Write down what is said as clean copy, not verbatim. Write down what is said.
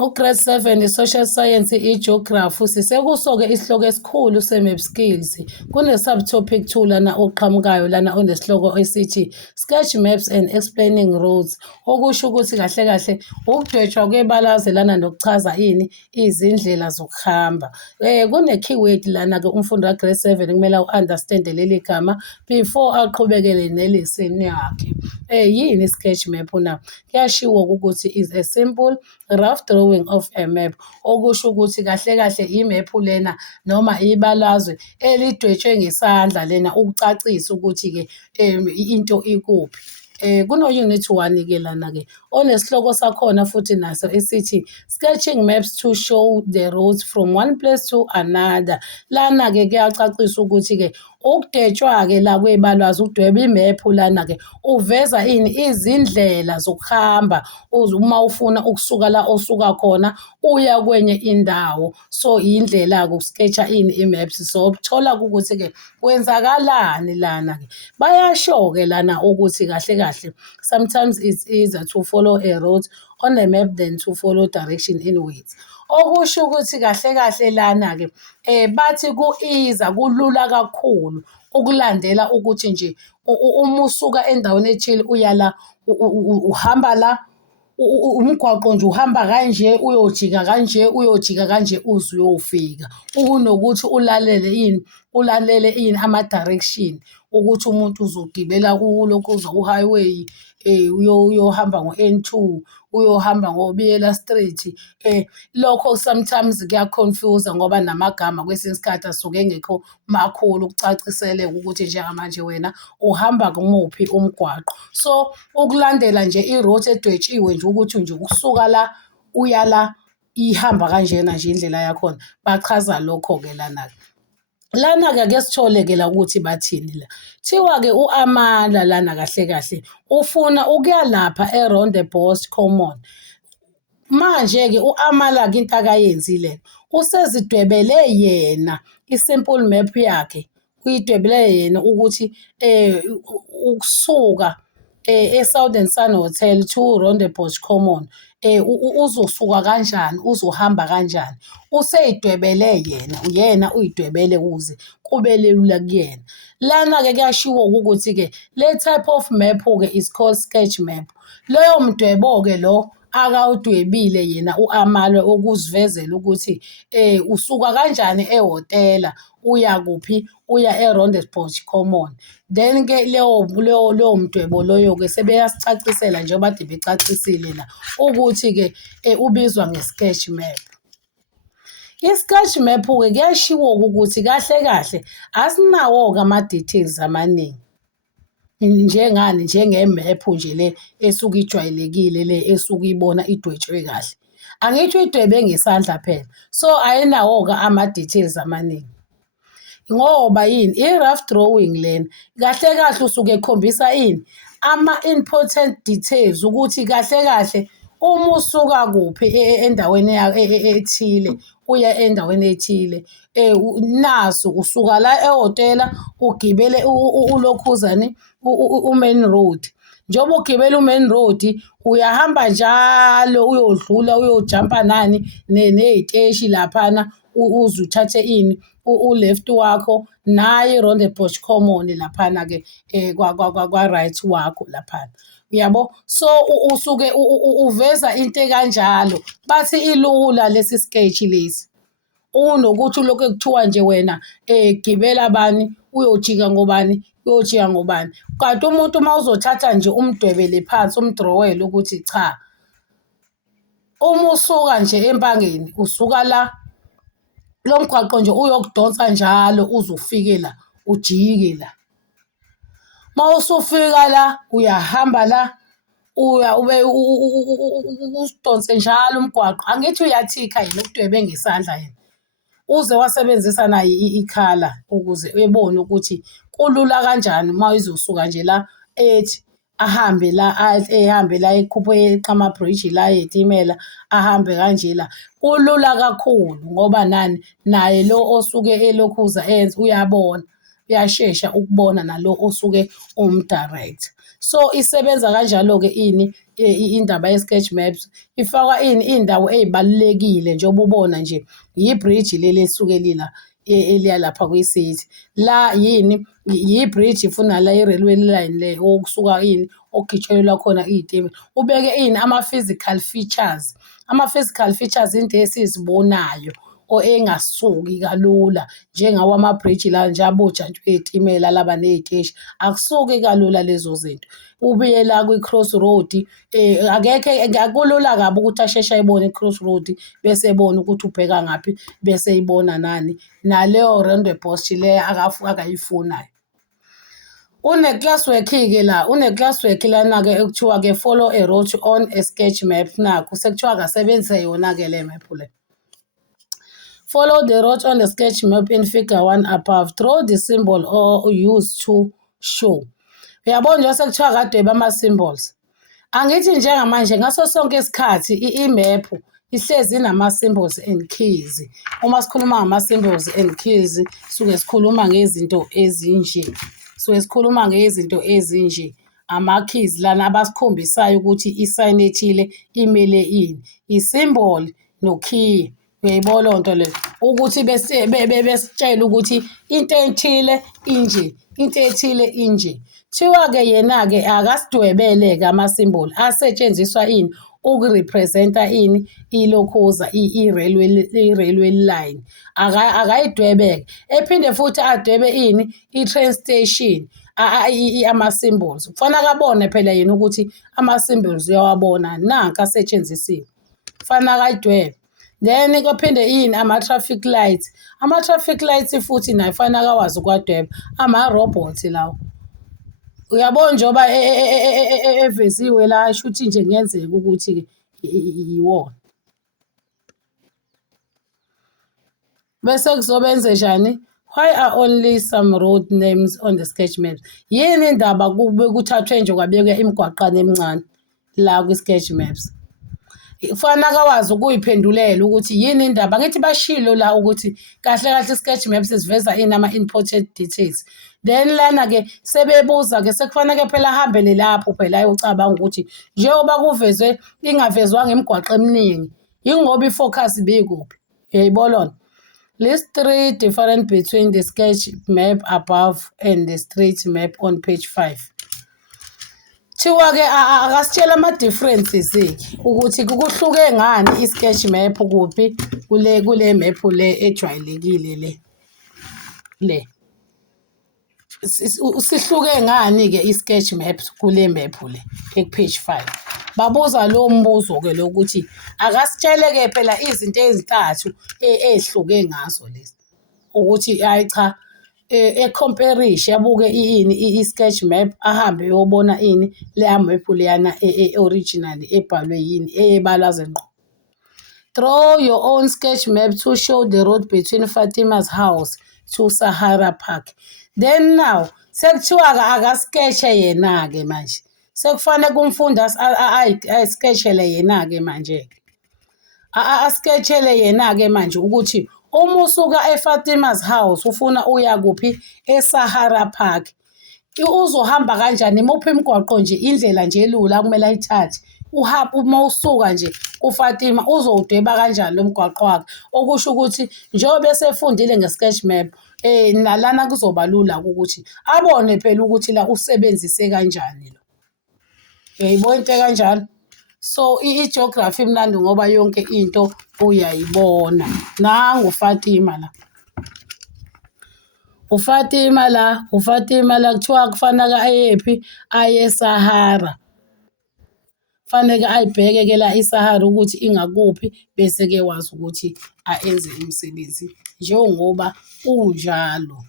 U-Grade 7 i-Social Science, i-Geography. Sisekuso-ke isihloko esikhulu se-Map Skills. Kune-subtopic 2 lana oqhamukayo lana onesihloko esithi Sketch Maps and Explaining Routes. Okusho ukuthi kahle kahle ukudwetshwa kwebalazwe lana nokuchaza izindlela zokuhamba. Kune-keyword lana-ke umfundi ka-Grade 7 kumele u-understand-e leli gama before aqhubekele ne-lesson yakhe. Yini i-sketch map na? Kuyashiwo ukuthi is a simple rough drawing of a map. Okusho ukuthi kahle kahle imephu lena noma ibalazwe elidwetshwe ngesandla lena ukucacisa ukuthi-ke into ikuphi. Kuno-unit 1-ke lana-ke onesihloko sakhona futhi naso esithi sketching maps to show the routes from one place to another. Lana-ke kuyacacisa ukuthi-ke ukudwetshwa-ke la kwebalwazi ukudweba imephu lana-ke uveza izindlela zokuhamba uma ufuna ukusuka la osuka khona uya kwenye indawo. So indlela-ke ukusketsha i-maps. So thola ukuthi-ke kwenzakalani lana-ke. Bayasho-ke lana ukuthi kahle kahle sometimes it's easier to follow a route on a map than to follow direction in words. Okusho ukuthi kahle kahle lana-ke bathi ku-easier kulula kakhulu ukulandela ukuthi nje uma usuka endaweni ethile uya la uhamba la umgwaqo nje uhamba kanje uyojika kanje uyojika kanje uze uyofika. Kunokuthi ulalele ama-direction ukuthi umuntu uzogibela kulokhu uza u-highway uyohamba ngo-N2 uyohamba ngobiyela street. Lokho sometimes kuya-confuse ngoba namagama kwesinye isikhathi asuke engekho makhulu ukucacisele ukuthi njengamanje wena uhamba kumuphi umgwaqo. So ukulandela nje i-route edwetshiwe nje ukuthi nje ukusuka la uya la ihamba kanjena nje indlela yakhona. Bachaza lokho-ke lana-ke. Lana-ke ake sithole-ke la ukuthi bathini la. Thiwa-ke u-Amala lana kahle kahle ufuna ukuya lapha e-Rondebosch Common. Manje-ke u-Amala-ke into akayenzile usezidwebele yena i-simple map yakhe. Uyidwebele yena ukuthi ukusuka e-Southern Sun Hotel to Rondebosch Common uzosuka kanjani uzohamba kanjani. Useyidwebele yena uyidwebele ukuze kube lula kuyena. Lana-ke kuyashiwo ukuthi-ke le type of map-ke is called sketch map. Loyo mdwebo-ke lo akawudwebile yena u-Amala okuzivezela ukuthi usuka kanjani ehhotela uya kuphi uya e-Rondebosch Common. Then-ke leyo mdwebo loyo-ke sebeyasicacisela njengoba kade becacisile la ukuthi-ke ubizwa nge-sketch map. I-sketch map-ke kuyashiwo ukuthi kahle kahle asinawo-ke ama-details amaningi. Njengani njengemephu nje le esuke ijwayelekile le esuke ibona idwetshwe kahle. Angithi uyidwebe ngesandla phela. So ayinawo-ke ama-details amaningi. Ngoba i-rough drawing lena kahle kahle usuke ekhombisa ama-important details ukuthi kahle kahle uma usuka kuphi endaweni ethile uya endaweni ethile naso usuka la ehhotela ugibele ulokhuzani u-main road. Njengoba ugibela u-main road uyahamba njalo uyodlula uyojampa ney'teshi laphana uze uthathe u-left wakho naye i-Rondebosch Common laphana-ke kwa-right wakho laphana. Uyabo? So usuke uveza into ekanjalo. Bathi ilula lesi sketch lesi. Unokuthi ulokhu kuthiwa nje wena gibela bani uyojika ngobani uyojika ngobani. Kanti umuntu uma uzothatha nje umdwebele phansi umdrowele ukuthi cha. Uma usuka nje empangeni usuka la lo mgwaqo nje uyokudonsa njalo uze ufike la ujike la. Uma usufika la uyahamba la ube usidonse njalo umgwaqo. Angithi uyathikha yena ukudwebe ngesandla yena. Uze wasebenzisa nayo ikhala ukuze ebone ukuthi kulula kanjani uma izosuka nje la ethi ahambe la ekhuphe eqama bridge la eyitimela ahambe kanje la. Kulula kakhulu ngoba nani naye lo osuke elokhuza enza uyabona. Uyashesha ukubona nalo osuke umdirect. So isebenza kanjalo-ke indaba ye-sketch maps ifaka ini iy'ndawo ey'balulekile njengoba ubona nje yibhriji leli esuke lila eliya lapha kwi-city la yini yibhriji funa la i-railway line le okusuka ini okugitshelelwa khona iy'timela ubeke ini ama-physical features. Ama-physical features into esizibonayo or engasuki kalula njengawo amabhriji la nje abojantshi bey'timela laba ney'teshi akusuki kalula lezo zinto. Ubuye la kwi-cross road akulula kabi ukuthi asheshe ayibone i-cross road bese ebona ukuthi ubheka ngaphi bese eyibona nani naleyo roundabouts le akayifunayo. Une-classwork-ke la une-classwork lana-ke ekuthiwa-ke follow a route on a sketch map nakho sekuthiwa akasebenzise yona-ke le map le. Follow the route on the sketch map in figure 1 above. Draw the symbol or use to show. Uyabona nje sekuthiwa akadwebe ama-symbols. Angithi njengamanje ngaso sonke isikhathi imephu ihlezi inama-symbols and keys. Uma sikhuluma ngama-symbols and keys suke sikhuluma ngezinto ezinje. Ama-keys lana abasikhombisayo ukuthi i-sign ethile imele ini. I-symbol no-key. Uyayibona loo nto leyo ukuthi besitshela ukuthi into ethile inje, into ethile inje. Thiwa-ke yena-ke akasidwebele-ke ama-symbol asetshenziswa ini ukurepresenta ini ilokhuza i-railway line akayidwebeke ephinde futhi adwebe ini i-train station ama-symbols kufanele akabone phela yena ukuthi ama-symbols uyawabona nanka asetshenzisiwe kufanele akayidwebe. Then kophinde yini ama-traffic lights. Ama-traffic lights futhi nayo kufanele akawazi ukuwadweba ama-robot lawo. Uyabona njengoba eveziwe la shuthi nje kungenzeka ukuthi iwona. Bese kuzobe njani? Why are only some road names on the sketch maps? Yini indaba kube kuthathwe nje kwabekwa imigwaqana emincane la kwi-sketch maps? Kufanele akawazi ukuyiphendulela ukuthi yini indaba. Ngithi bashilo la ukuthi kahle kahle i-sketch maps siveza ini ama-important details. Then lana-ke sebebuza-ke sekufanele phela ahambele lapho phela ayocabanga ukuthi njengoba kuvezwe ingavezwanga imigwaqo eminingi yingoba i-focus ibikuphi. Uyayibona? List 3 difference between the sketch map above and the street map on page 5. Thiwa-ke akasitshela ama-differences-ke ukuthi kuhluke ngani i-sketch map kuphi kule map le ejwayelekile le. Sihluke ngani-ke i-sketch maps kule map le epage 5. Babuza lowo mbuzo-ke lokuthi akasitshele-ke phela izinto ezintathu ehluke ngazo lezi ukuthi hayi cha ecomparishe abuke ini i-sketch map ahambe eyobona ini leya map leyana original ebhalwe yini ebalazwe ngqo. Draw your own sketch map to show the road between Fatima's house to Sahara Park. Then now sekuthiwa akasketche yena-ke manje sekufanele kumfundi ayisketchele yena-ke manje-ke asketchele yena-ke manje ukuthi uma usuka eFatima's house ufuna uya kuphi eSahara Park uzohamba kanjani imuphi imigwaqo nje indlela nje elula kumele ayithathe uma usuka nje uFatima uzowudweba kanjani lo mgwaqo wakhe okusho ukuthi njengoba esefundile nge-sketch map nalana kuzoba lula ukuthi abone phela ukuthi la usebenzise kanjani lo. Uyayibona into kanjalo? So i-geography imnandi ngoba yonke into uyayibona. Nangu uFatima la. uFatima la kuthiwa kufanele ayephi aye eSahara. Kufanele ayibheke-ke la iSahara ukuthi ingakuphi bese-ke wazi ukuthi ayenze umsebenzi njengoba unjalo.